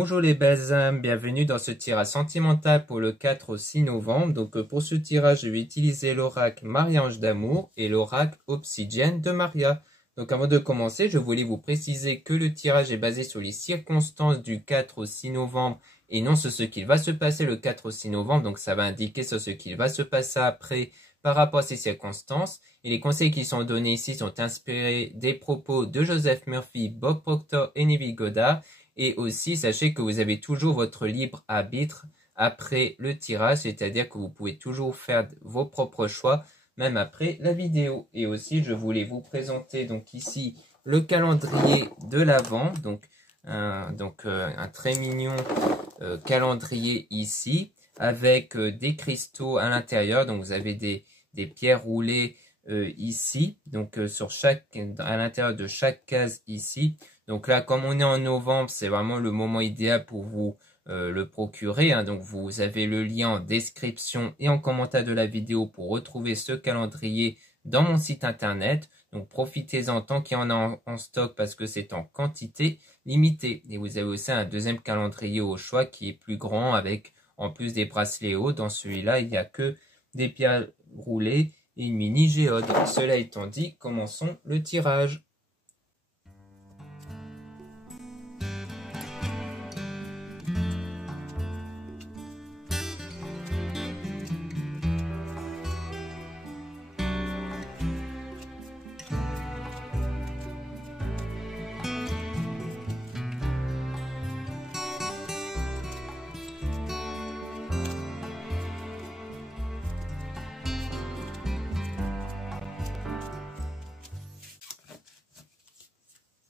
Bonjour les belles âmes, bienvenue dans ce tirage sentimental pour le 4 au 6 novembre. Donc pour ce tirage, je vais utiliser l'oracle Marie-Ange d'amour et l'oracle Obsidienne de Maria. Donc avant de commencer, je voulais vous préciser que le tirage est basé sur les circonstances du 4 au 6 novembre et non sur ce qu'il va se passer le 4 au 6 novembre. Donc ça va indiquer sur ce qu'il va se passer après par rapport à ces circonstances. Et les conseils qui sont donnés ici sont inspirés des propos de Joseph Murphy, Bob Proctor et Neville Goddard. Et aussi, sachez que vous avez toujours votre libre arbitre après le tirage, c'est-à-dire que vous pouvez toujours faire vos propres choix, même après la vidéo. Et aussi, je voulais vous présenter donc ici le calendrier de l'Avent, donc un très mignon calendrier ici, avec des cristaux à l'intérieur. Donc vous avez des pierres roulées ici, donc à l'intérieur de chaque case ici. Donc là, comme on est en novembre, c'est vraiment le moment idéal pour vous le procurer. Donc vous avez le lien en description et en commentaire de la vidéo pour retrouver ce calendrier dans mon site internet. Donc profitez-en tant qu'il y en a en stock parce que c'est en quantité limitée. Et vous avez aussi un deuxième calendrier au choix qui est plus grand avec en plus des bracelets hauts. Dans celui-là, il n'y a que des pierres roulées et une mini géode. Cela étant dit, commençons le tirage.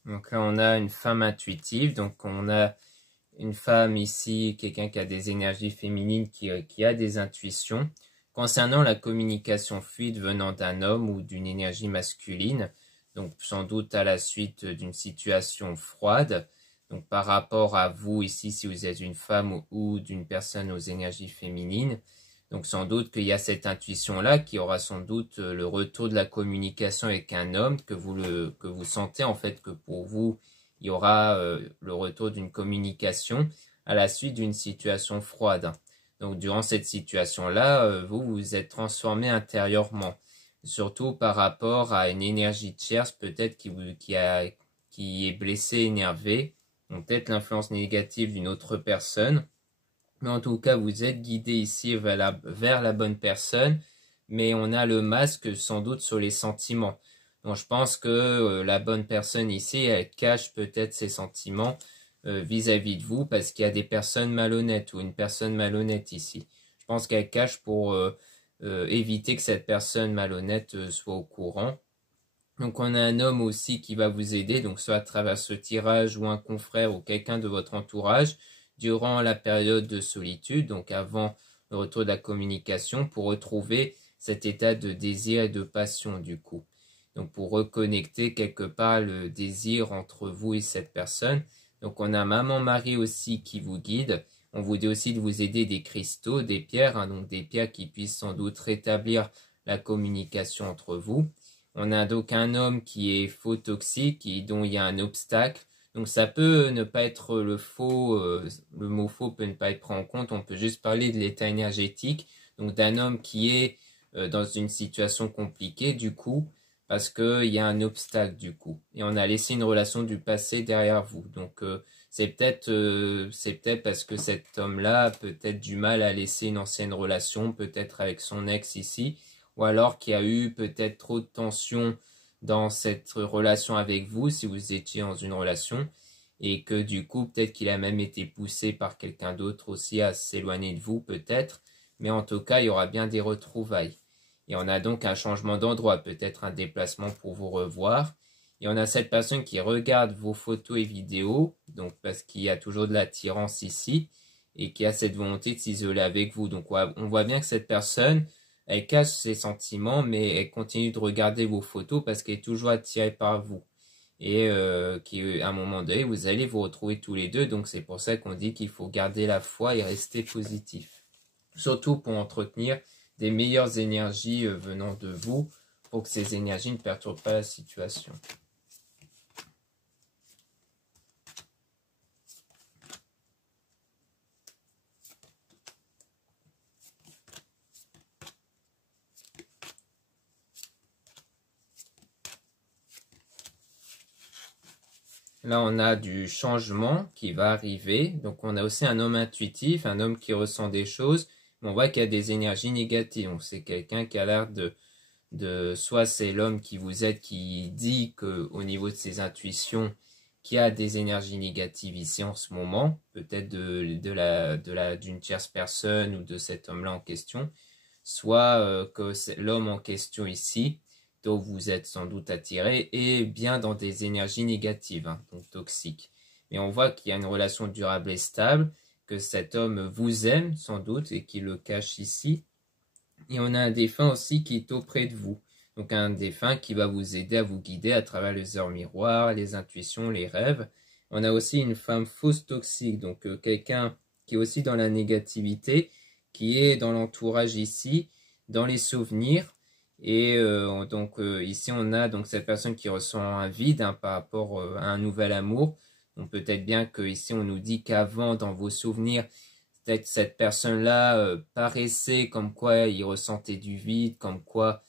Donc là, on a une femme intuitive. Donc on a une femme ici, quelqu'un qui a des énergies féminines, qui a des intuitions. Concernant la communication fluide venant d'un homme ou d'une énergie masculine, donc sans doute à la suite d'une situation froide. Donc par rapport à vous ici, si vous êtes une femme ou d'une personne aux énergies féminines, donc sans doute qu'il y a cette intuition-là qui aura sans doute le retour de la communication avec un homme que vous sentez en fait que pour vous, il y aura le retour d'une communication à la suite d'une situation froide. Donc durant cette situation-là, vous vous êtes transformé intérieurement, surtout par rapport à une énergie tierce peut-être qui est blessée, énervée, donc peut-être l'influence négative d'une autre personne. Mais en tout cas, vous êtes guidé ici vers la bonne personne, mais on a le masque sans doute sur les sentiments. Donc je pense que la bonne personne ici, elle cache peut-être ses sentiments vis-à-vis de vous parce qu'il y a des personnes malhonnêtes ou une personne malhonnête ici. Je pense qu'elle cache pour éviter que cette personne malhonnête soit au courant. Donc on a un homme aussi qui va vous aider, donc soit à travers ce tirage ou un confrère ou quelqu'un de votre entourage, durant la période de solitude, donc avant le retour de la communication, pour retrouver cet état de désir et de passion du coup. Donc pour reconnecter quelque part le désir entre vous et cette personne. Donc on a Maman Marie aussi qui vous guide. On vous dit aussi de vous aider des cristaux, des pierres, donc des pierres qui puissent sans doute rétablir la communication entre vous. On a donc un homme qui est faux toxique et dont il y a un obstacle. Donc ça peut ne pas être le faux, le mot faux peut ne pas être pris en compte, on peut juste parler de l'état énergétique, donc d'un homme qui est dans une situation compliquée du coup, parce qu'il y a un obstacle du coup, et on a laissé une relation du passé derrière vous. Donc c'est peut-être parce que cet homme-là a peut-être du mal à laisser une ancienne relation, peut-être avec son ex ici, ou alors qu'il y a eu peut-être trop de tension dans cette relation avec vous, si vous étiez dans une relation, et que du coup, peut-être qu'il a même été poussé par quelqu'un d'autre aussi à s'éloigner de vous, peut-être, mais en tout cas, il y aura bien des retrouvailles. Et on a donc un changement d'endroit, peut-être un déplacement pour vous revoir, et on a cette personne qui regarde vos photos et vidéos, donc parce qu'il y a toujours de l'attirance ici, et qui a cette volonté de s'isoler avec vous. Donc on voit bien que cette personne, elle cache ses sentiments, mais elle continue de regarder vos photos parce qu'elle est toujours attirée par vous. Et qu'à un moment donné, vous allez vous retrouver tous les deux. Donc c'est pour ça qu'on dit qu'il faut garder la foi et rester positif. Surtout pour entretenir des meilleures énergies venant de vous, pour que ces énergies ne perturbent pas la situation. là on a du changement qui va arriver. Donc on a aussi un homme intuitif, un homme qui ressent des choses, mais on voit qu'il y a des énergies négatives. Donc c'est quelqu'un qui a l'air soit c'est l'homme qui vous aide, qui dit que au niveau de ses intuitions, qu'il y a des énergies négatives ici en ce moment, peut-être d'une tierce personne ou de cet homme-là en question, soit que l'homme en question ici, dont vous êtes sans doute attiré, est bien dans des énergies négatives, hein, donc toxiques. Mais on voit qu'il y a une relation durable et stable, que cet homme vous aime sans doute et qu'il le cache ici. Et on a un défunt aussi qui est auprès de vous. Donc un défunt qui va vous aider à vous guider à travers les heures miroirs, les intuitions, les rêves. On a aussi une femme fausse toxique, donc quelqu'un qui est aussi dans la négativité, qui est dans l'entourage ici, dans les souvenirs. Et ici on a donc cette personne qui ressent un vide, hein, par rapport à un nouvel amour. Donc peut-être bien que ici on nous dit qu'avant dans vos souvenirs, peut-être cette personne-là paraissait comme quoi il ressentait du vide, comme quoi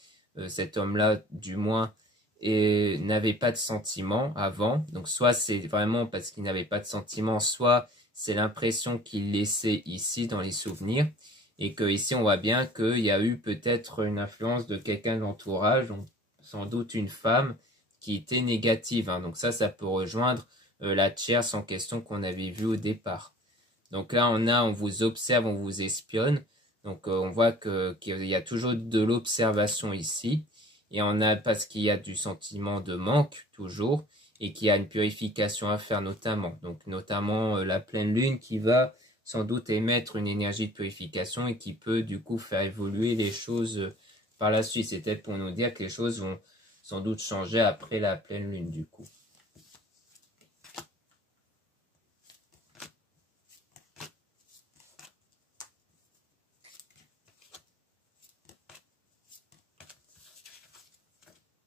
cet homme-là, du moins, n'avait pas de sentiments avant. Donc soit c'est vraiment parce qu'il n'avait pas de sentiments, soit c'est l'impression qu'il laissait ici dans les souvenirs. Et que ici on voit bien qu'il y a eu peut-être une influence de quelqu'un de l'entourage, sans doute une femme qui était négative, hein. Donc ça peut rejoindre la tierce en question qu'on avait vue au départ. Donc là on vous observe, on vous espionne. Donc on voit qu'il y a toujours de l'observation ici. Et on a parce qu'il y a du sentiment de manque toujours. Et qu'il y a une purification à faire notamment. Donc notamment la pleine lune qui va sans doute émettre une énergie de purification et qui peut du coup faire évoluer les choses par la suite. C'est peut-être pour nous dire que les choses vont sans doute changer après la pleine lune du coup.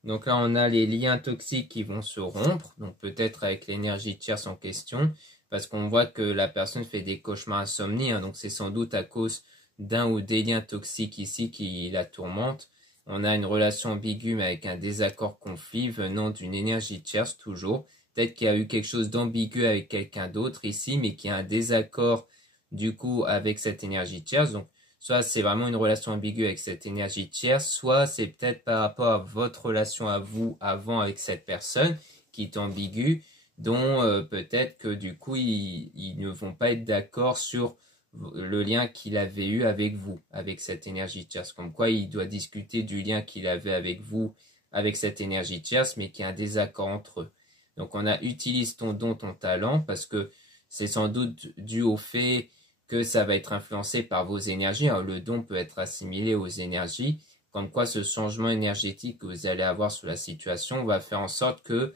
Donc là, on a les liens toxiques qui vont se rompre, donc peut-être avec l'énergie tierce en question, parce qu'on voit que la personne fait des cauchemars insomnies, hein, donc c'est sans doute à cause d'un ou des liens toxiques ici qui la tourmentent. On a une relation ambiguë mais avec un désaccord conflit venant d'une énergie tierce toujours. Peut-être qu'il y a eu quelque chose d'ambigu avec quelqu'un d'autre ici, mais qu'il y a un désaccord du coup avec cette énergie tierce. Donc soit c'est vraiment une relation ambiguë avec cette énergie tierce, soit c'est peut-être par rapport à votre relation à vous avant avec cette personne qui est ambiguë, dont peut-être que du coup ils ne vont pas être d'accord sur le lien qu'il avait eu avec vous, avec cette énergie tierce. Comme quoi il doit discuter du lien qu'il avait avec vous, avec cette énergie tierce, mais qu'il y a un désaccord entre eux. Donc on a utilise ton don, ton talent, parce que c'est sans doute dû au fait que ça va être influencé par vos énergies. Alors, le don peut être assimilé aux énergies, comme quoi ce changement énergétique que vous allez avoir sur la situation va faire en sorte que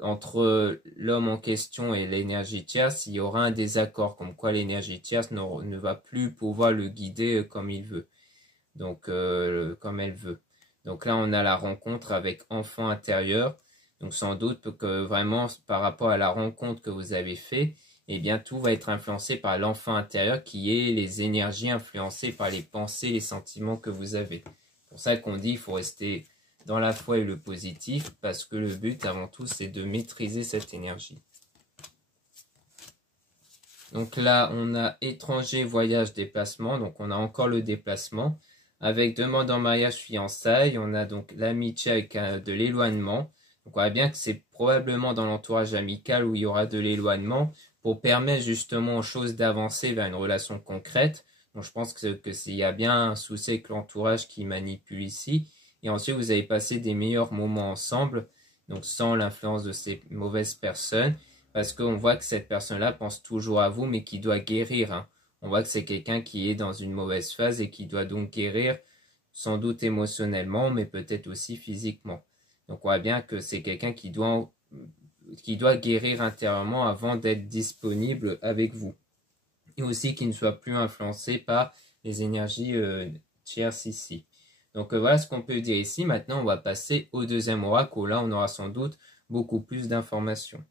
entre l'homme en question et l'énergie tierce, il y aura un désaccord, comme quoi l'énergie tierce ne va plus pouvoir le guider comme il veut, donc comme elle veut. Donc là, on a la rencontre avec enfant intérieur, donc sans doute que vraiment par rapport à la rencontre que vous avez fait, eh bien tout va être influencé par l'enfant intérieur qui est les énergies influencées par les pensées, les sentiments que vous avez. C'est pour ça qu'on dit qu'il faut rester dans la foi et le positif, parce que le but avant tout c'est de maîtriser cette énergie. Donc là on a étranger, voyage, déplacement, donc on a encore le déplacement, avec demande en mariage, fiançailles, on a donc l'amitié avec de l'éloignement. Donc on voit bien que c'est probablement dans l'entourage amical où il y aura de l'éloignement, pour permettre justement aux choses d'avancer vers une relation concrète. Donc je pense qu'il y a bien un souci avec l'entourage qui manipule ici. Et ensuite, vous avez passé des meilleurs moments ensemble, donc sans l'influence de ces mauvaises personnes, parce qu'on voit que cette personne-là pense toujours à vous, mais qui doit guérir, hein. On voit que c'est quelqu'un qui est dans une mauvaise phase et qui doit donc guérir, sans doute émotionnellement, mais peut-être aussi physiquement. Donc on voit bien que c'est quelqu'un qui doit guérir intérieurement avant d'être disponible avec vous. Et aussi qu'il ne soit plus influencé par les énergies tierces ici. Donc voilà ce qu'on peut dire ici. Maintenant, on va passer au deuxième oracle où là, on aura sans doute beaucoup plus d'informations.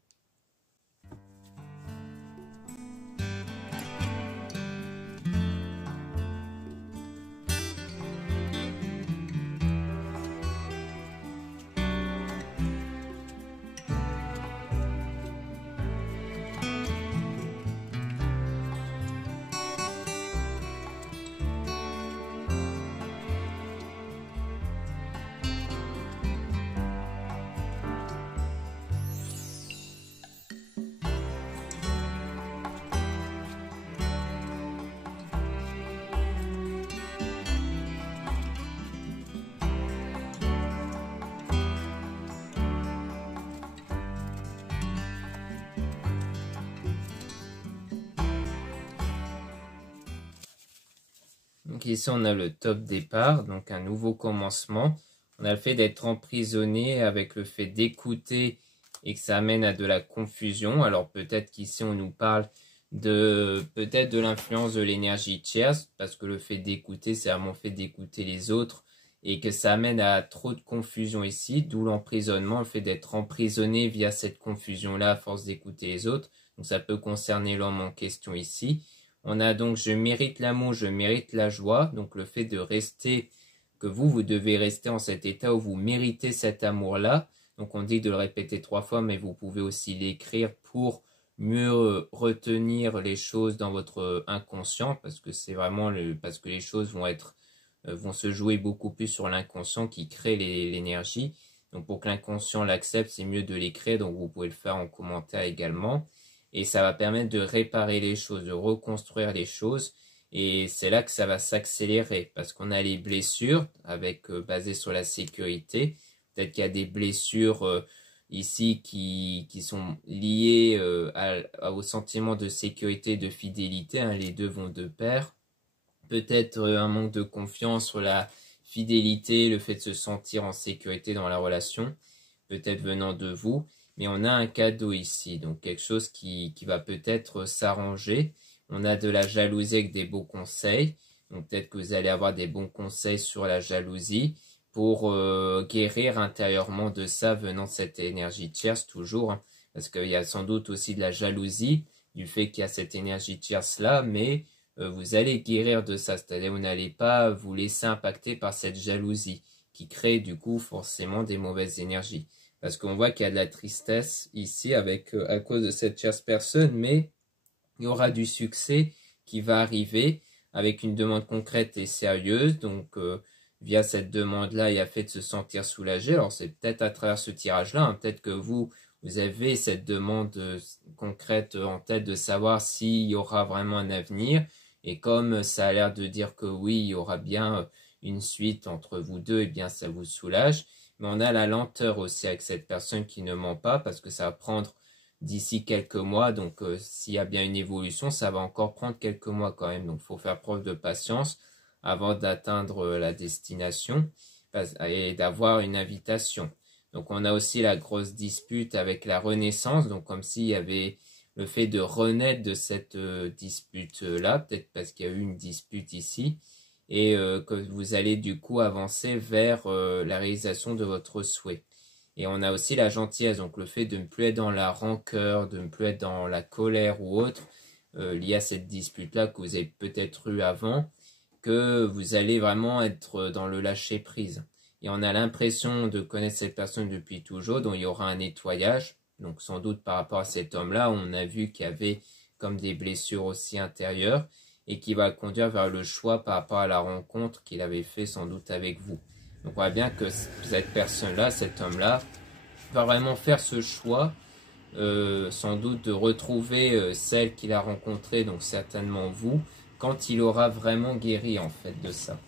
ici, on a le top départ, donc un nouveau commencement. On a le fait d'être emprisonné avec le fait d'écouter et que ça amène à de la confusion. Alors peut-être qu'ici, on nous parle peut-être de l'influence de l'énergie tierce, parce que le fait d'écouter, c'est vraiment le fait d'écouter les autres et que ça amène à trop de confusion ici, d'où l'emprisonnement, le fait d'être emprisonné via cette confusion-là à force d'écouter les autres. Donc ça peut concerner l'homme en question ici. On a donc je mérite l'amour, je mérite la joie. Donc le fait de rester, que vous devez rester en cet état où vous méritez cet amour-là. Donc on dit de le répéter 3 fois, mais vous pouvez aussi l'écrire pour mieux retenir les choses dans votre inconscient, parce que c'est vraiment parce que les choses vont se jouer beaucoup plus sur l'inconscient qui crée l'énergie. Donc pour que l'inconscient l'accepte, c'est mieux de l'écrire, donc vous pouvez le faire en commentaire également. Et ça va permettre de réparer les choses, de reconstruire les choses. Et c'est là que ça va s'accélérer, parce qu'on a les blessures, basées sur la sécurité. Peut-être qu'il y a des blessures ici qui sont liées au sentiment de sécurité et de fidélité. Hein, les deux vont de pair. Peut-être un manque de confiance sur la fidélité, le fait de se sentir en sécurité dans la relation, peut-être venant de vous. Mais on a un cadeau ici, donc quelque chose qui va peut-être s'arranger. On a de la jalousie avec des beaux conseils. Donc peut-être que vous allez avoir des bons conseils sur la jalousie pour guérir intérieurement de ça venant de cette énergie tierce toujours. Hein, parce qu'il y a sans doute aussi de la jalousie du fait qu'il y a cette énergie tierce là, mais vous allez guérir de ça. C'est-à-dire vous n'allez pas vous laisser impacter par cette jalousie qui crée du coup forcément des mauvaises énergies. Parce qu'on voit qu'il y a de la tristesse ici à cause de cette tierce personne, mais il y aura du succès qui va arriver avec une demande concrète et sérieuse. Donc, via cette demande-là, il y a fait de se sentir soulagé. Alors, c'est peut-être à travers ce tirage-là, hein, peut-être que vous avez cette demande concrète en tête de savoir s'il y aura vraiment un avenir. Et comme ça a l'air de dire que oui, il y aura bien une suite entre vous deux, et bien ça vous soulage. Mais on a la lenteur aussi avec cette personne qui ne ment pas, parce que ça va prendre d'ici quelques mois. Donc s'il y a bien une évolution, ça va encore prendre quelques mois quand même. Donc il faut faire preuve de patience avant d'atteindre la destination et d'avoir une invitation. Donc on a aussi la grosse dispute avec la renaissance, donc comme s'il y avait le fait de renaître de cette dispute-là, peut-être parce qu'il y a eu une dispute ici, et que vous allez du coup avancer vers la réalisation de votre souhait. Et on a aussi la gentillesse, donc le fait de ne plus être dans la rancœur, de ne plus être dans la colère ou autre, lié à cette dispute-là que vous avez peut-être eu avant, que vous allez vraiment être dans le lâcher-prise. Et on a l'impression de connaître cette personne depuis toujours, donc il y aura un nettoyage. Donc sans doute par rapport à cet homme-là, on a vu qu'il y avait comme des blessures aussi intérieures, et qui va conduire vers le choix par rapport à la rencontre qu'il avait fait sans doute avec vous. Donc on voit bien que cette personne-là, cet homme-là, va vraiment faire ce choix, sans doute de retrouver celle qu'il a rencontrée, donc certainement vous, quand il aura vraiment guéri en fait de ça.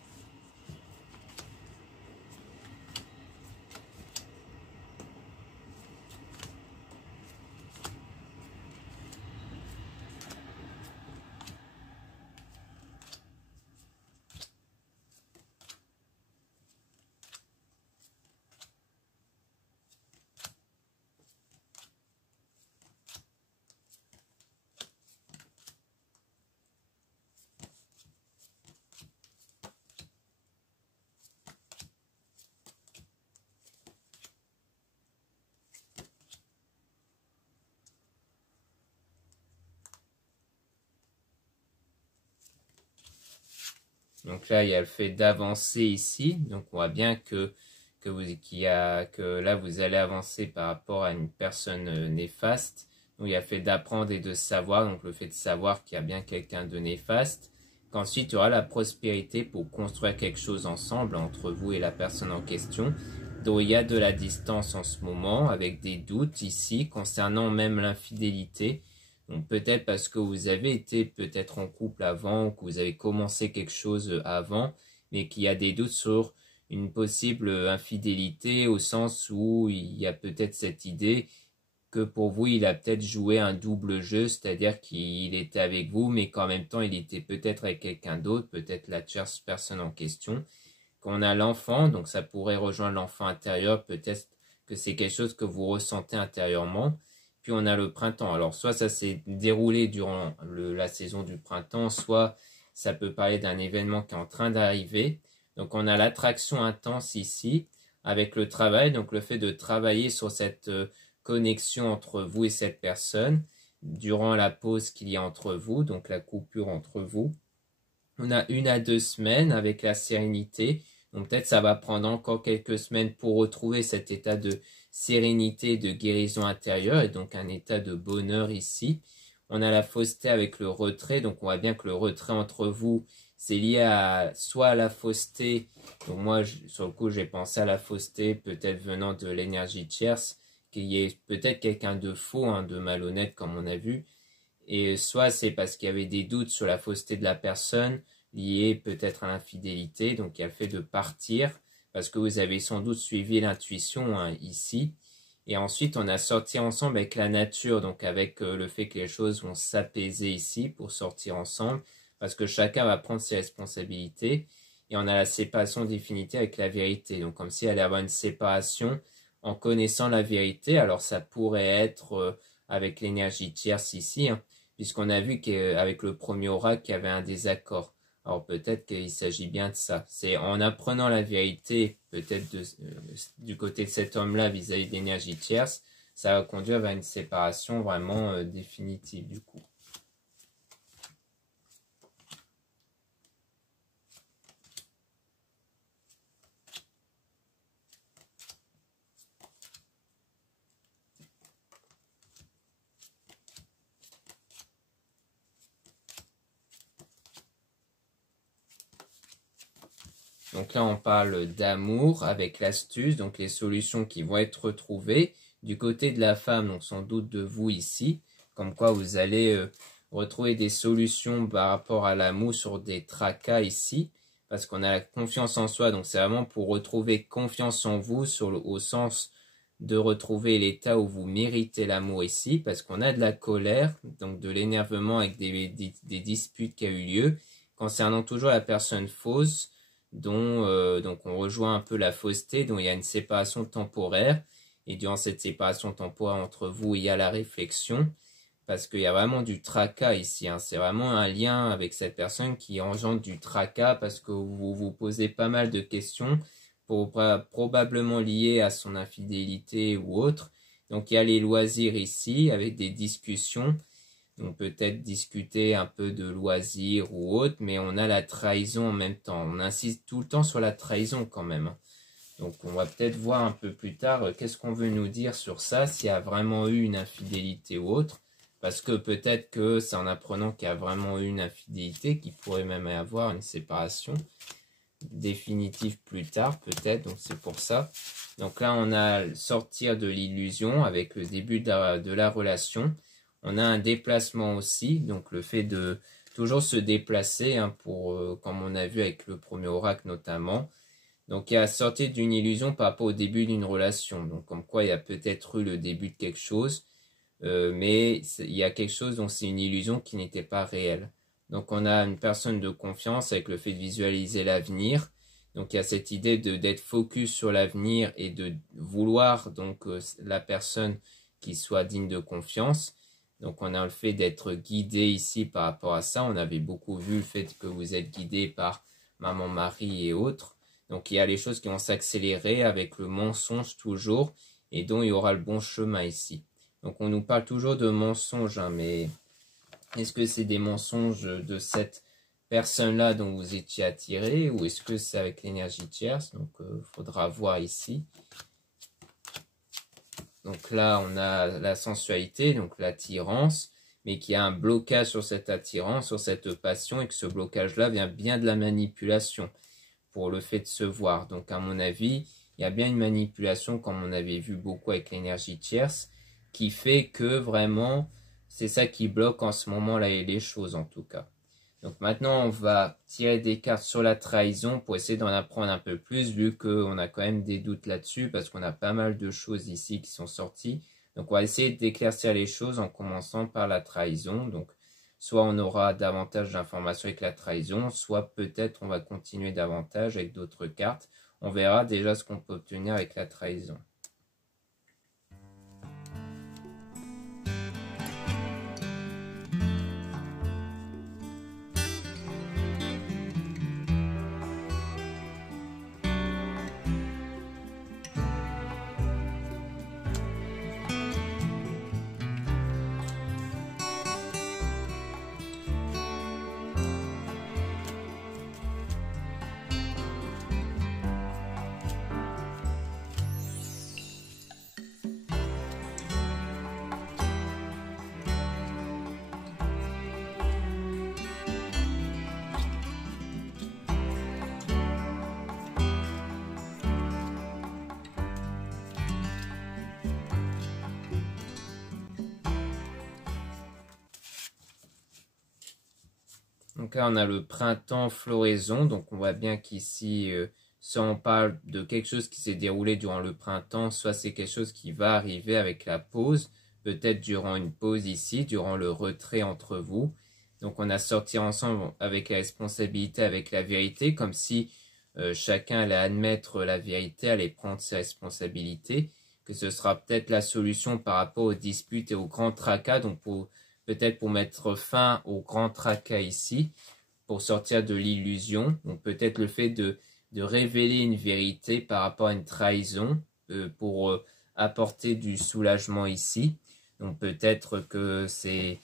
Donc là, il y a le fait d'avancer ici. Donc on voit bien que là, vous allez avancer par rapport à une personne néfaste. Donc il y a le fait d'apprendre et de savoir. Donc le fait de savoir qu'il y a bien quelqu'un de néfaste. Qu'ensuite, il y aura la prospérité pour construire quelque chose ensemble entre vous et la personne en question. Donc il y a de la distance en ce moment avec des doutes ici concernant même l'infidélité. Donc peut-être parce que vous avez été peut-être en couple avant, que vous avez commencé quelque chose avant, mais qu'il y a des doutes sur une possible infidélité au sens où il y a peut-être cette idée que pour vous, il a peut-être joué un double jeu, c'est-à-dire qu'il était avec vous, mais qu'en même temps, il était peut-être avec quelqu'un d'autre, peut-être la tierce personne en question. Qu'on a l'enfant, donc ça pourrait rejoindre l'enfant intérieur, peut-être que c'est quelque chose que vous ressentez intérieurement. Puis on a le printemps. Alors soit ça s'est déroulé durant la saison du printemps, soit ça peut parler d'un événement qui est en train d'arriver. Donc on a l'attraction intense ici avec le travail, donc le fait de travailler sur cette connexion entre vous et cette personne durant la pause qu'il y a entre vous, donc la coupure entre vous. On a 1 à 2 semaines avec la sérénité. Donc peut-être ça va prendre encore quelques semaines pour retrouver cet état de sérénité, de guérison intérieure et donc un état de bonheur ici. On a la fausseté avec le retrait. Donc on voit bien que le retrait entre vous, c'est lié à soit à la fausseté. Donc moi, sur le coup, j'ai pensé à la fausseté peut-être venant de l'énergie tierce, qu'il y ait peut-être quelqu'un de faux, hein, de malhonnête comme on a vu. Et soit c'est parce qu'il y avait des doutes sur la fausseté de la personne, liés peut-être à l'infidélité, donc il y a le fait de partir, parce que vous avez sans doute suivi l'intuition hein, ici. Et ensuite, on a sorti ensemble avec la nature, donc avec le fait que les choses vont s'apaiser ici pour sortir ensemble, parce que chacun va prendre ses responsabilités. Et on a la séparation définitive avec la vérité, donc comme si elle allait avoir une séparation en connaissant la vérité. Alors ça pourrait être avec l'énergie tierce ici, hein, puisqu'on a vu qu'avec le premier oracle, il y avait un désaccord. Alors peut-être qu'il s'agit bien de ça. C'est en apprenant la vérité, peut-être du côté de cet homme-là vis-à-vis de l'énergie tierce, ça va conduire vers une séparation vraiment définitive du coup. Donc là, on parle d'amour avec l'astuce, donc les solutions qui vont être retrouvées. Du côté de la femme, donc sans doute de vous ici, comme quoi vous allez retrouver des solutions par rapport à l'amour sur des tracas ici, parce qu'on a la confiance en soi, donc c'est vraiment pour retrouver confiance en vous au sens de retrouver l'état où vous méritez l'amour ici, parce qu'on a de la colère, donc de l'énervement avec des disputes qui ont eu lieu, concernant toujours la personne fausse, donc on rejoint un peu la fausseté, dont il y a une séparation temporaire, et durant cette séparation temporaire entre vous, il y a la réflexion, parce qu'il y a vraiment du tracas ici, hein. C'est vraiment un lien avec cette personne qui engendre du tracas, parce que vous vous posez pas mal de questions, probablement liées à son infidélité ou autre. Donc il y a les loisirs ici, avec des discussions, donc peut-être discuter un peu de loisirs ou autre, mais on a la trahison en même temps. On insiste tout le temps sur la trahison quand même. Donc on va peut-être voir un peu plus tard qu'est-ce qu'on veut nous dire sur ça, s'il y a vraiment eu une infidélité ou autre. Parce que peut-être que c'est en apprenant qu'il y a vraiment eu une infidélité qu'il pourrait même y avoir une séparation définitive plus tard peut-être, donc c'est pour ça. Donc là on a sortir de l'illusion avec le début de la relation. On a un déplacement aussi, donc le fait de toujours se déplacer, hein, comme on a vu avec le premier oracle notamment. Donc il y a sortir d'une illusion par rapport au début d'une relation. Donc comme quoi il y a peut-être eu le début de quelque chose, mais il y a quelque chose dont c'est une illusion qui n'était pas réelle. Donc on a une personne de confiance avec le fait de visualiser l'avenir. Donc il y a cette idée d'être focus sur l'avenir et de vouloir donc la personne qui soit digne de confiance. Donc on a le fait d'être guidé ici par rapport à ça. On avait beaucoup vu le fait que vous êtes guidé par maman, Marie et autres. Donc il y a les choses qui vont s'accélérer avec le mensonge toujours et dont il y aura le bon chemin ici. Donc on nous parle toujours de mensonges, hein, mais est-ce que c'est des mensonges de cette personne-là dont vous étiez attiré ou est-ce que c'est avec l'énergie tierce? Donc faudra voir ici. Donc là, on a la sensualité, donc l'attirance, mais qu'il y a un blocage sur cette attirance, sur cette passion, et que ce blocage-là vient bien de la manipulation, pour le fait de se voir. Donc à mon avis, il y a bien une manipulation, comme on avait vu beaucoup avec l'énergie tierce, qui fait que vraiment, c'est ça qui bloque en ce moment-là les choses en tout cas. Donc maintenant, on va tirer des cartes sur la trahison pour essayer d'en apprendre un peu plus, vu qu'on a quand même des doutes là-dessus, parce qu'on a pas mal de choses ici qui sont sorties. Donc on va essayer d'éclaircir les choses en commençant par la trahison. Donc soit on aura davantage d'informations avec la trahison, soit peut-être on va continuer davantage avec d'autres cartes. On verra déjà ce qu'on peut obtenir avec la trahison. Donc là, on a le printemps floraison. Donc on voit bien qu'ici, soit on parle de quelque chose qui s'est déroulé durant le printemps, soit c'est quelque chose qui va arriver avec la pause, peut-être durant une pause ici, durant le retrait entre vous. Donc on a sorti ensemble avec la responsabilité, avec la vérité, comme si chacun allait admettre la vérité, allait prendre ses responsabilités, que ce sera peut-être la solution par rapport aux disputes et aux grands tracas. Donc peut-être pour mettre fin au grand tracas ici, pour sortir de l'illusion. Donc peut-être le fait de révéler une vérité par rapport à une trahison pour apporter du soulagement ici. Donc peut-être que c'est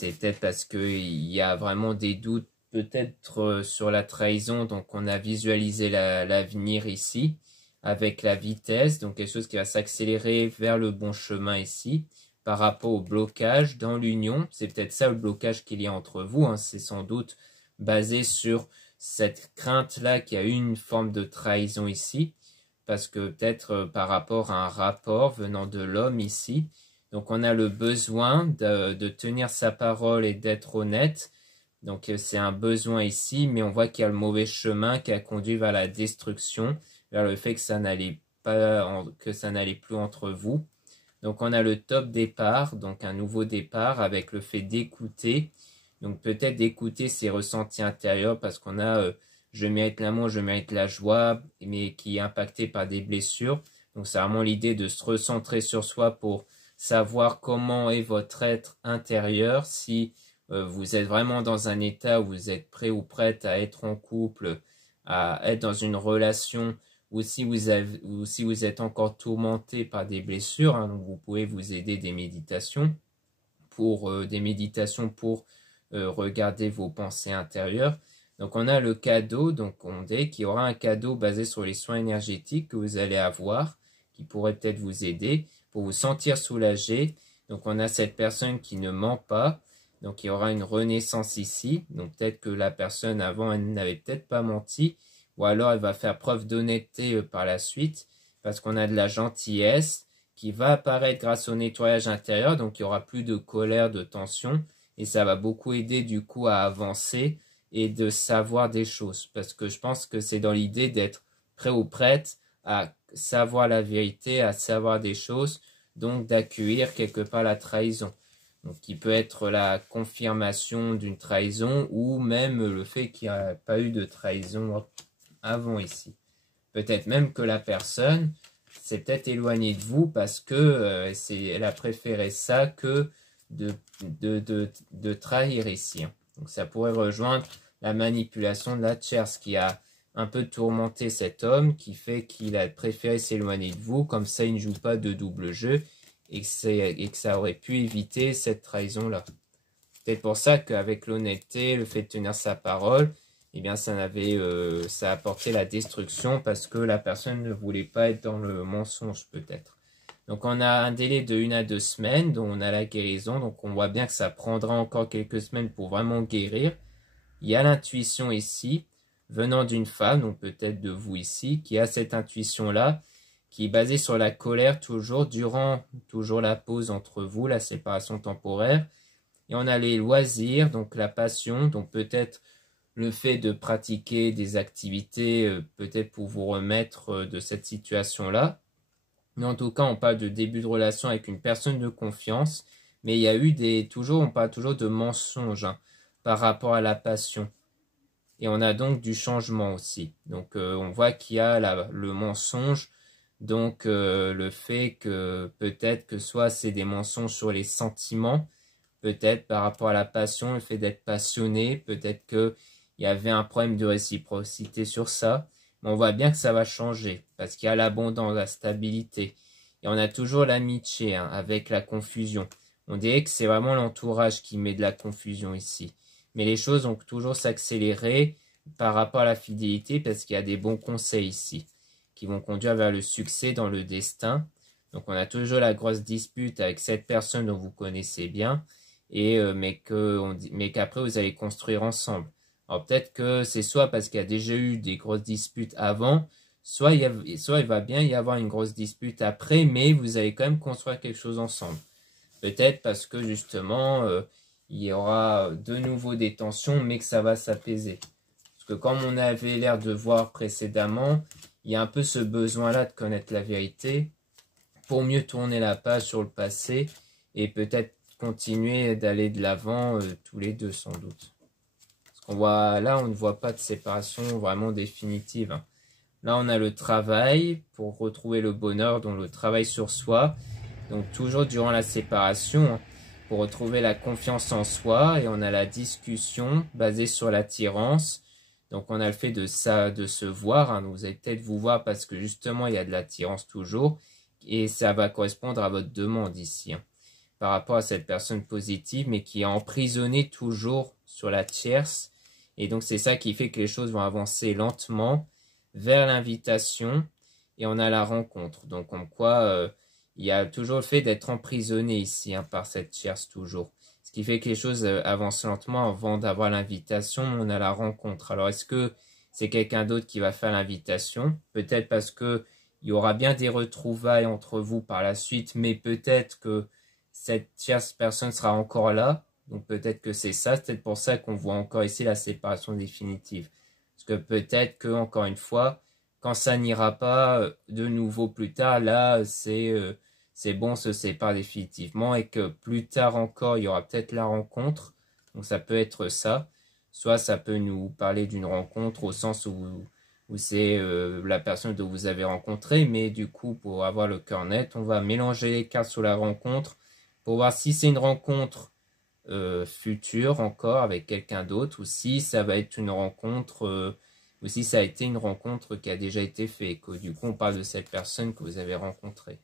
peut-être parce qu'il y a vraiment des doutes peut-être sur la trahison. Donc on a visualisé l'avenir ici avec la vitesse. Donc quelque chose qui va s'accélérer vers le bon chemin ici. Par rapport au blocage dans l'union, c'est peut-être ça le blocage qu'il y a entre vous, hein. C'est sans doute basé sur cette crainte-là qu'il y a eu une forme de trahison ici, parce que peut-être par rapport à un rapport venant de l'homme ici. Donc on a le besoin de tenir sa parole et d'être honnête. Donc c'est un besoin ici, mais on voit qu'il y a le mauvais chemin qui a conduit vers la destruction, vers le fait que ça n'allait plus entre vous. Donc on a le top départ, donc un nouveau départ avec le fait d'écouter. Donc peut-être d'écouter ses ressentis intérieurs parce qu'on a je mérite l'amour, je mérite la joie, mais qui est impacté par des blessures. Donc c'est vraiment l'idée de se recentrer sur soi pour savoir comment est votre être intérieur. Si vous êtes vraiment dans un état où vous êtes prêt ou prête à être en couple, à être dans une relation, ou si vous êtes encore tourmenté par des blessures, hein, donc vous pouvez vous aider des méditations pour regarder vos pensées intérieures. Donc on a le cadeau, donc on dit qu'il y aura un cadeau basé sur les soins énergétiques que vous allez avoir, qui pourrait peut-être vous aider pour vous sentir soulagé. Donc on a cette personne qui ne ment pas, donc il y aura une renaissance ici. Donc peut-être que la personne avant, elle n'avait peut-être pas menti, ou alors elle va faire preuve d'honnêteté par la suite, parce qu'on a de la gentillesse qui va apparaître grâce au nettoyage intérieur, donc il n'y aura plus de colère, de tension, et ça va beaucoup aider du coup à avancer et de savoir des choses, parce que je pense que c'est dans l'idée d'être prêt ou prête à savoir la vérité, à savoir des choses, donc d'accueillir quelque part la trahison. Donc qui peut être la confirmation d'une trahison ou même le fait qu'il n'y a pas eu de trahison avant ici. Peut-être même que la personne s'est peut-être éloignée de vous parce que elle a préféré ça que de trahir ici. Donc ça pourrait rejoindre la manipulation de la tierce qui a un peu tourmenté cet homme, qui fait qu'il a préféré s'éloigner de vous, comme ça il ne joue pas de double jeu et que ça aurait pu éviter cette trahison-là. C'est pour ça qu'avec l'honnêteté, le fait de tenir sa parole, eh bien ça a apporté la destruction parce que la personne ne voulait pas être dans le mensonge peut-être. Donc on a un délai de 1 à 2 semaines, dont on a la guérison, donc on voit bien que ça prendra encore quelques semaines pour vraiment guérir. Il y a l'intuition ici, venant d'une femme, donc peut-être de vous ici, qui a cette intuition-là, qui est basée sur la colère toujours, durant la pause entre vous, la séparation temporaire. Et on a les loisirs, donc la passion, donc peut-être le fait de pratiquer des activités, peut-être pour vous remettre de cette situation-là. Mais en tout cas, on parle de début de relation avec une personne de confiance. Mais il y a eu on parle toujours de mensonges par rapport à la passion. Et on a donc du changement aussi. Donc on voit qu'il y a le mensonge, donc le fait que peut-être que soit c'est des mensonges sur les sentiments, peut-être par rapport à la passion, le fait d'être passionné, peut-être qu'il y avait un problème de réciprocité sur ça. Mais on voit bien que ça va changer, parce qu'il y a l'abondance, la stabilité. Et on a toujours l'amitié avec la confusion. On dirait que c'est vraiment l'entourage qui met de la confusion ici. Mais les choses vont toujours s'accélérer par rapport à la fidélité parce qu'il y a des bons conseils ici qui vont conduire vers le succès dans le destin. Donc on a toujours la grosse dispute avec cette personne dont vous connaissez bien, mais qu'après vous allez construire ensemble. Alors peut-être que c'est soit parce qu'il y a déjà eu des grosses disputes avant, soit il va bien y avoir une grosse dispute après, mais vous allez quand même construire quelque chose ensemble. Peut-être parce que justement, il y aura de nouveau des tensions, mais que ça va s'apaiser. Parce que comme on avait l'air de voir précédemment, il y a un peu ce besoin-là de connaître la vérité pour mieux tourner la page sur le passé et peut-être continuer d'aller de l'avant tous les deux sans doute. Parce qu'on voit là, on ne voit pas de séparation vraiment définitive. Là, on a le travail pour retrouver le bonheur, donc le travail sur soi. Donc toujours durant la séparation, pour retrouver la confiance en soi, et on a la discussion basée sur l'attirance. Donc on a le fait de se voir. Vous allez peut-être vous voir parce que justement il y a de l'attirance toujours, et ça va correspondre à votre demande ici, par rapport à cette personne positive, mais qui est emprisonnée toujours sur la tierce. Et donc c'est ça qui fait que les choses vont avancer lentement vers l'invitation, et on a la rencontre. Donc comme quoi il y a toujours le fait d'être emprisonné ici par cette tierce toujours. Ce qui fait que les choses avancent lentement avant d'avoir l'invitation, on a la rencontre. Alors est-ce que c'est quelqu'un d'autre qui va faire l'invitation? Peut-être parce que il y aura bien des retrouvailles entre vous par la suite, mais peut-être que cette tierce personne sera encore là. Donc peut-être que c'est ça, c'est peut-être pour ça qu'on voit encore ici la séparation définitive. Parce que peut-être que, encore une fois, quand ça n'ira pas de nouveau plus tard, là c'est bon, on se sépare définitivement, et que plus tard encore, il y aura peut-être la rencontre. Donc ça peut être ça. Soit ça peut nous parler d'une rencontre au sens où c'est la personne que vous avez rencontrée, mais du coup, pour avoir le cœur net, on va mélanger les cartes sur la rencontre pour voir si c'est une rencontre future encore avec quelqu'un d'autre, ou si ça va être une rencontre, ou si ça a été une rencontre qui a déjà été faite, que du coup on parle de cette personne que vous avez rencontrée.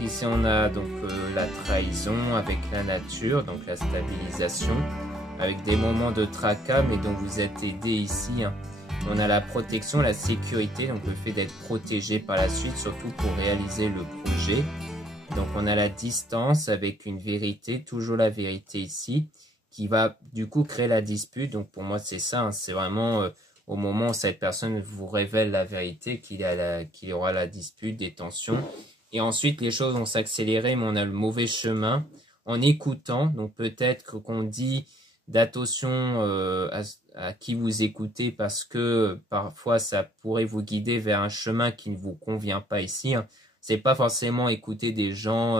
Ici on a donc la trahison avec la nature, donc la stabilisation, avec des moments de tracas, mais dont vous êtes aidé ici. On a la protection, la sécurité, donc le fait d'être protégé par la suite, surtout pour réaliser le projet. Donc on a la distance avec une vérité, toujours la vérité ici, qui va du coup créer la dispute. Donc pour moi c'est ça, c'est vraiment au moment où cette personne vous révèle la vérité qu'il y aura la dispute, des tensions. Et ensuite, les choses vont s'accélérer, mais on a le mauvais chemin en écoutant. Donc peut-être qu'on dit d'attention à qui vous écoutez, parce que parfois ça pourrait vous guider vers un chemin qui ne vous convient pas ici. C'est pas forcément écouter des gens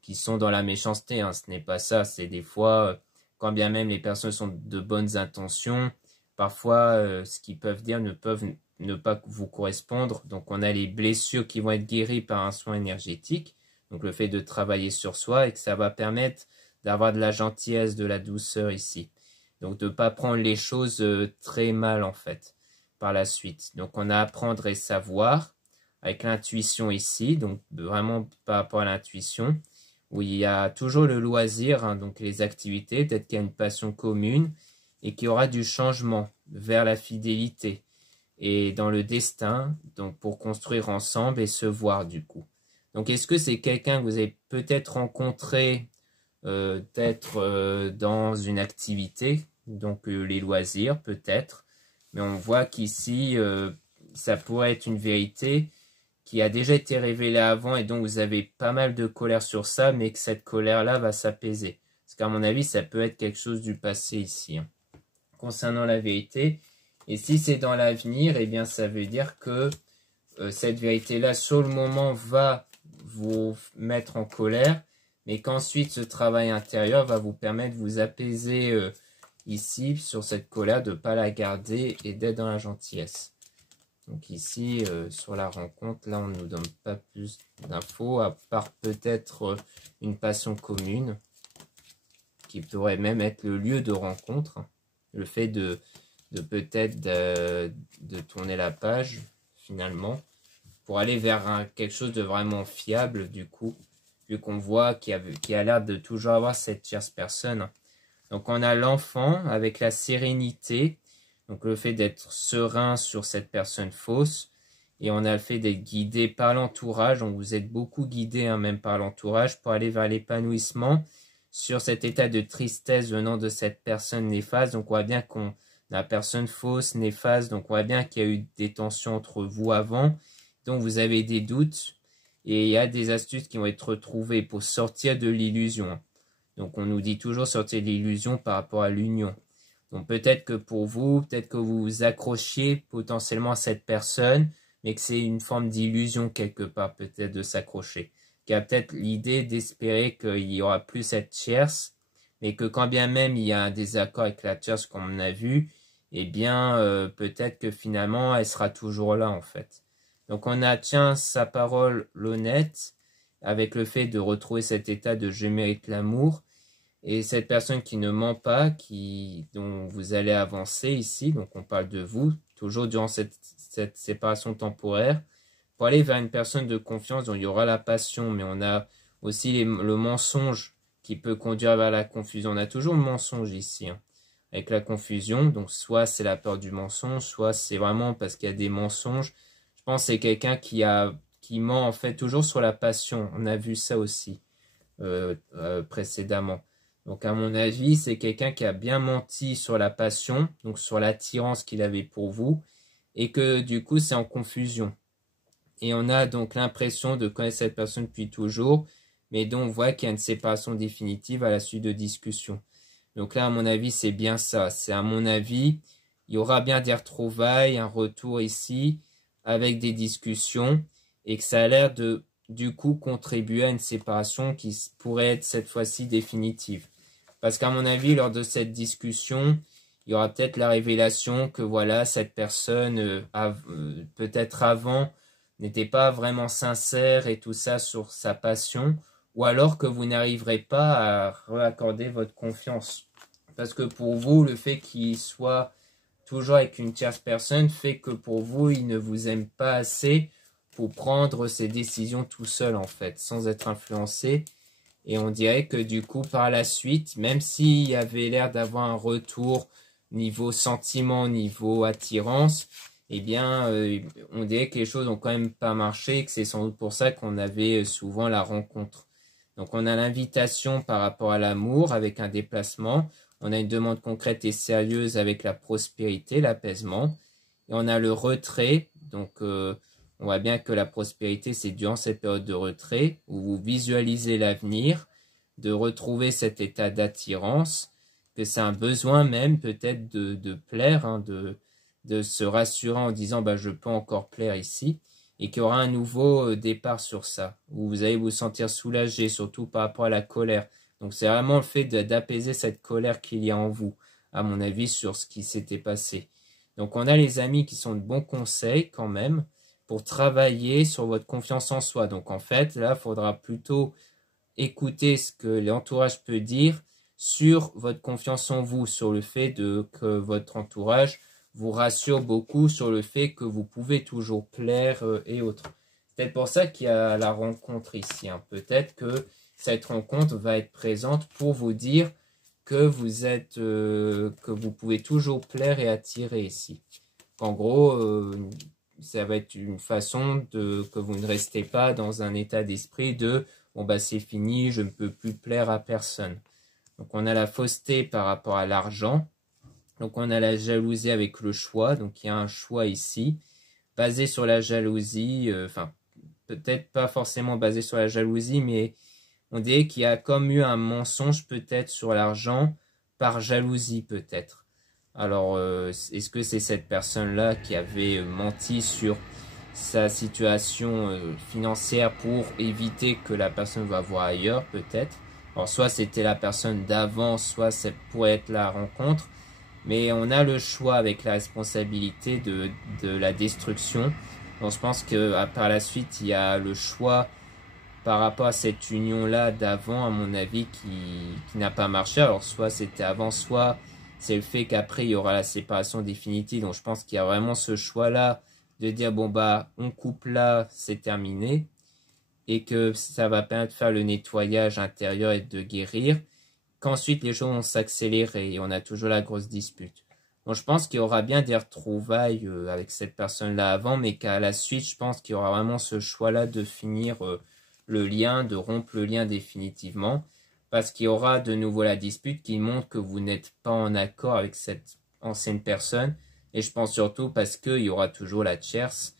qui sont dans la méchanceté. Ce n'est pas ça. C'est des fois, quand bien même les personnes sont de bonnes intentions, parfois ce qu'ils peuvent dire peuvent ne pas vous correspondre. Donc on a les blessures qui vont être guéries par un soin énergétique, donc le fait de travailler sur soi, et que ça va permettre d'avoir de la gentillesse, de la douceur ici. Donc de ne pas prendre les choses très mal en fait par la suite. Donc on a apprendre et savoir avec l'intuition ici, donc vraiment par rapport à l'intuition, où il y a toujours le loisir, hein, donc les activités, peut-être qu'il y a une passion commune et qu'il y aura du changement vers la fidélité et dans le destin, donc pour construire ensemble et se voir du coup. Donc est-ce que c'est quelqu'un que vous avez peut-être rencontré peut-être dans une activité, donc les loisirs peut-être, mais on voit qu'ici ça pourrait être une vérité qui a déjà été révélée avant et donc vous avez pas mal de colère sur ça, mais que cette colère-là va s'apaiser. Parce qu'à mon avis, ça peut être quelque chose du passé ici, hein, concernant la vérité. Et si c'est dans l'avenir, eh bien ça veut dire que cette vérité-là, sur le moment, va vous mettre en colère, mais qu'ensuite ce travail intérieur va vous permettre de vous apaiser ici sur cette colère, de ne pas la garder et d'être dans la gentillesse. Donc ici, sur la rencontre, là on ne nous donne pas plus d'infos, à part peut-être une passion commune, qui pourrait même être le lieu de rencontre. Le fait de peut-être de tourner la page, finalement, pour aller vers quelque chose de vraiment fiable, du coup, vu qu'on voit qu'il a l'air de toujours avoir cette tierce personne. Donc on a l'enfant avec la sérénité, donc le fait d'être serein sur cette personne fausse, et on a le fait d'être guidé par l'entourage, donc vous êtes beaucoup guidé hein, même par l'entourage pour aller vers l'épanouissement sur cet état de tristesse venant de cette personne néfaste. Donc on voit bien qu'on a la personne fausse, néfaste, donc on voit bien qu'il y a eu des tensions entre vous avant, donc vous avez des doutes, et il y a des astuces qui vont être retrouvées pour sortir de l'illusion. Donc on nous dit toujours sortir de l'illusion par rapport à l'union. Donc peut-être que pour vous, peut-être que vous vous accrochiez potentiellement à cette personne, mais que c'est une forme d'illusion quelque part, peut-être de s'accrocher. Qu'il y a peut-être l'idée d'espérer qu'il n'y aura plus cette tierce, mais que quand bien même il y a un désaccord avec la tierce comme on a vu, eh bien peut-être que finalement elle sera toujours là en fait. Donc on a tiens sa parole l'honnête, avec le fait de retrouver cet état de je mérite l'amour, et cette personne qui ne ment pas, dont vous allez avancer ici, donc on parle de vous, toujours durant cette séparation temporaire, pour aller vers une personne de confiance dont il y aura la passion, mais on a aussi le mensonge qui peut conduire vers la confusion. On a toujours le mensonge ici, hein, avec la confusion, donc soit c'est la peur du mensonge, soit c'est vraiment parce qu'il y a des mensonges. Je pense que c'est quelqu'un qui ment en fait toujours sur la passion, on a vu ça aussi précédemment. Donc à mon avis, c'est quelqu'un qui a bien menti sur la passion, donc sur l'attirance qu'il avait pour vous, et que du coup c'est en confusion. Et on a donc l'impression de connaître cette personne depuis toujours, mais dont on voit qu'il y a une séparation définitive à la suite de discussions. Donc là, à mon avis, c'est bien ça. C'est à mon avis, il y aura bien des retrouvailles, un retour ici, avec des discussions, et que ça a l'air de du coup contribuer à une séparation qui pourrait être cette fois-ci définitive. Parce qu'à mon avis, lors de cette discussion, il y aura peut-être la révélation que voilà, cette personne, peut-être avant, n'était pas vraiment sincère et tout ça sur sa passion, ou alors que vous n'arriverez pas à réaccorder votre confiance. Parce que pour vous, le fait qu'il soit toujours avec une tierce personne fait que pour vous, il ne vous aime pas assez pour prendre ses décisions tout seul en fait, sans être influencé. Et on dirait que du coup, par la suite, même s'il y avait l'air d'avoir un retour niveau sentiment, niveau attirance, eh bien, on dirait que les choses n'ont quand même pas marché et que c'est sans doute pour ça qu'on avait souvent la rencontre. Donc, on a l'invitation par rapport à l'amour avec un déplacement. On a une demande concrète et sérieuse avec la prospérité, l'apaisement. Et on a le retrait. Donc, on voit bien que la prospérité, c'est durant cette période de retrait où vous visualisez l'avenir, de retrouver cet état d'attirance, que c'est un besoin même peut-être de plaire, hein, de se rassurer en disant bah, je peux encore plaire ici, et qu'il y aura un nouveau départ sur ça, où vous allez vous sentir soulagé, surtout par rapport à la colère. Donc c'est vraiment le fait d'apaiser cette colère qu'il y a en vous, à mon avis, sur ce qui s'était passé. Donc on a les amis qui sont de bons conseils quand même, pour travailler sur votre confiance en soi. Donc en fait, là, il faudra plutôt écouter ce que l'entourage peut dire sur votre confiance en vous, sur le fait que votre entourage vous rassure beaucoup sur le fait que vous pouvez toujours plaire et autres. C'est peut-être pour ça qu'il y a la rencontre ici. Hein. Peut-être que cette rencontre va être présente pour vous dire que vous pouvez toujours plaire et attirer ici. En gros, ça va être une façon que vous ne restez pas dans un état d'esprit de « bon bah c'est fini, je ne peux plus plaire à personne ». Donc on a la fausseté par rapport à l'argent. Donc on a la jalousie avec le choix. Donc il y a un choix ici, basé sur la jalousie, enfin peut-être pas forcément basé sur la jalousie, mais on dirait qu'il y a comme eu un mensonge peut-être sur l'argent par jalousie peut-être. Alors est-ce que c'est cette personne-là qui avait menti sur sa situation financière pour éviter que la personne va voir ailleurs peut-être? Alors soit c'était la personne d'avant, soit ça pourrait être la rencontre. Mais on a le choix avec la responsabilité de la destruction. Donc je pense que par la suite, il y a le choix par rapport à cette union-là d'avant, à mon avis, qui n'a pas marché. Alors soit c'était avant, soit c'est le fait qu'après, il y aura la séparation définitive. Donc je pense qu'il y a vraiment ce choix-là de dire, bon bah, on coupe là, c'est terminé. Et que ça va permettre de faire le nettoyage intérieur et de guérir. Qu'ensuite les choses vont s'accélérer et on a toujours la grosse dispute. Donc je pense qu'il y aura bien des retrouvailles avec cette personne-là avant, mais qu'à la suite, je pense qu'il y aura vraiment ce choix-là de finir le lien, de rompre le lien définitivement, parce qu'il y aura de nouveau la dispute qui montre que vous n'êtes pas en accord avec cette ancienne personne, et je pense surtout parce qu'il y aura toujours la tierce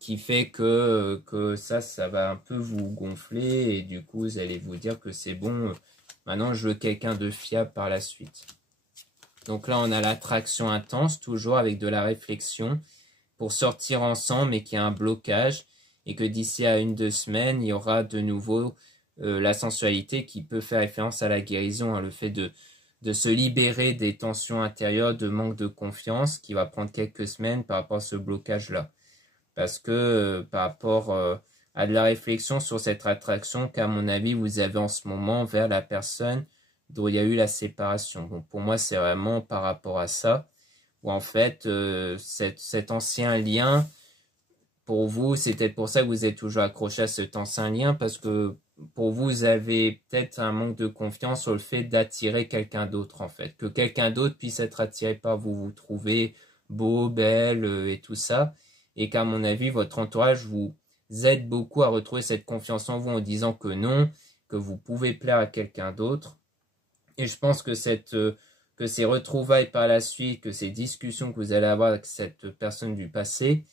qui fait que ça va un peu vous gonfler, et du coup vous allez vous dire que c'est bon, maintenant je veux quelqu'un de fiable par la suite. Donc là on a l'attraction intense, toujours avec de la réflexion, pour sortir ensemble mais qu'il y a un blocage, et que d'ici à 1-2 semaines, il y aura de nouveau la sensualité qui peut faire référence à la guérison, hein, le fait de se libérer des tensions intérieures, de manque de confiance, qui va prendre quelques semaines par rapport à ce blocage-là. Parce que par rapport à de la réflexion sur cette attraction qu'à mon avis vous avez en ce moment vers la personne dont il y a eu la séparation. Donc pour moi c'est vraiment par rapport à ça, où en fait cet ancien lien, pour vous c'est peut-être pour ça que vous êtes toujours accroché à cet ancien lien, parce que pour vous, vous avez peut-être un manque de confiance sur le fait d'attirer quelqu'un d'autre en fait. Que quelqu'un d'autre puisse être attiré par vous, vous trouvez beau, belle et tout ça. Et qu'à mon avis, votre entourage vous aide beaucoup à retrouver cette confiance en vous en disant que non, que vous pouvez plaire à quelqu'un d'autre. Et je pense que que ces retrouvailles par la suite, que ces discussions que vous allez avoir avec cette personne du passé,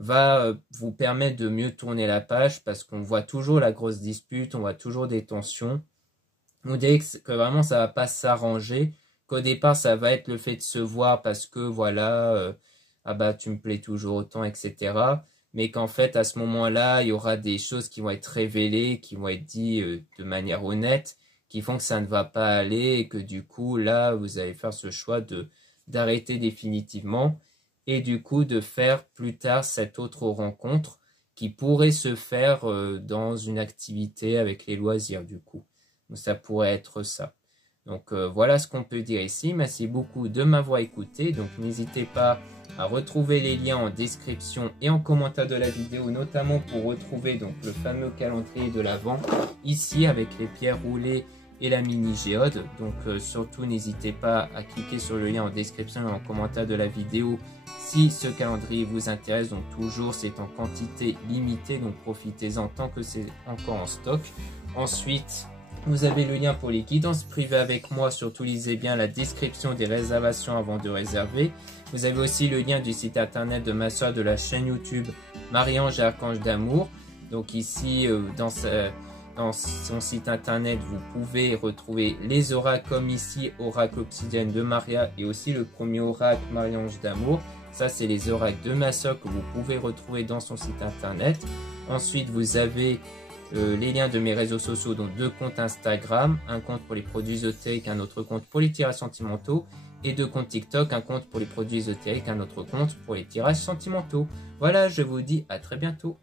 va vous permettre de mieux tourner la page, parce qu'on voit toujours la grosse dispute, on voit toujours des tensions. On dirait que vraiment ça va pas s'arranger, qu'au départ ça va être le fait de se voir parce que voilà, ah bah tu me plais toujours autant, etc. Mais qu'en fait à ce moment-là, il y aura des choses qui vont être révélées, qui vont être dites de manière honnête, qui font que ça ne va pas aller, et que du coup là vous allez faire ce choix d'arrêter définitivement, et du coup de faire plus tard cette autre rencontre qui pourrait se faire dans une activité avec les loisirs du coup. Donc ça pourrait être ça. Donc voilà ce qu'on peut dire ici. Merci beaucoup de m'avoir écouté. Donc n'hésitez pas à retrouver les liens en description et en commentaire de la vidéo, notamment pour retrouver donc le fameux calendrier de l'Avent ici avec les pierres roulées et la mini géode. Donc surtout n'hésitez pas à cliquer sur le lien en description et en commentaire de la vidéo si ce calendrier vous intéresse. Donc toujours c'est en quantité limitée, donc profitez-en tant que c'est encore en stock. Ensuite vous avez le lien pour les guidances privées avec moi, surtout lisez bien la description des réservations avant de réserver. Vous avez aussi le lien du site internet de ma soeur, de la chaîne YouTube Marie-Ange et Archange d'Amour. Donc ici dans son site internet, vous pouvez retrouver les oracles comme ici, oracle obsidienne de Maria, et aussi le premier oracle Marie-Ange d'Amour. Ça, c'est les oracles de ma soeur que vous pouvez retrouver dans son site internet. Ensuite, vous avez les liens de mes réseaux sociaux, donc 2 comptes Instagram, un compte pour les produits ésotériques, un autre compte pour les tirages sentimentaux, et 2 comptes TikTok, un compte pour les produits ésotériques, un autre compte pour les tirages sentimentaux. Voilà, je vous dis à très bientôt.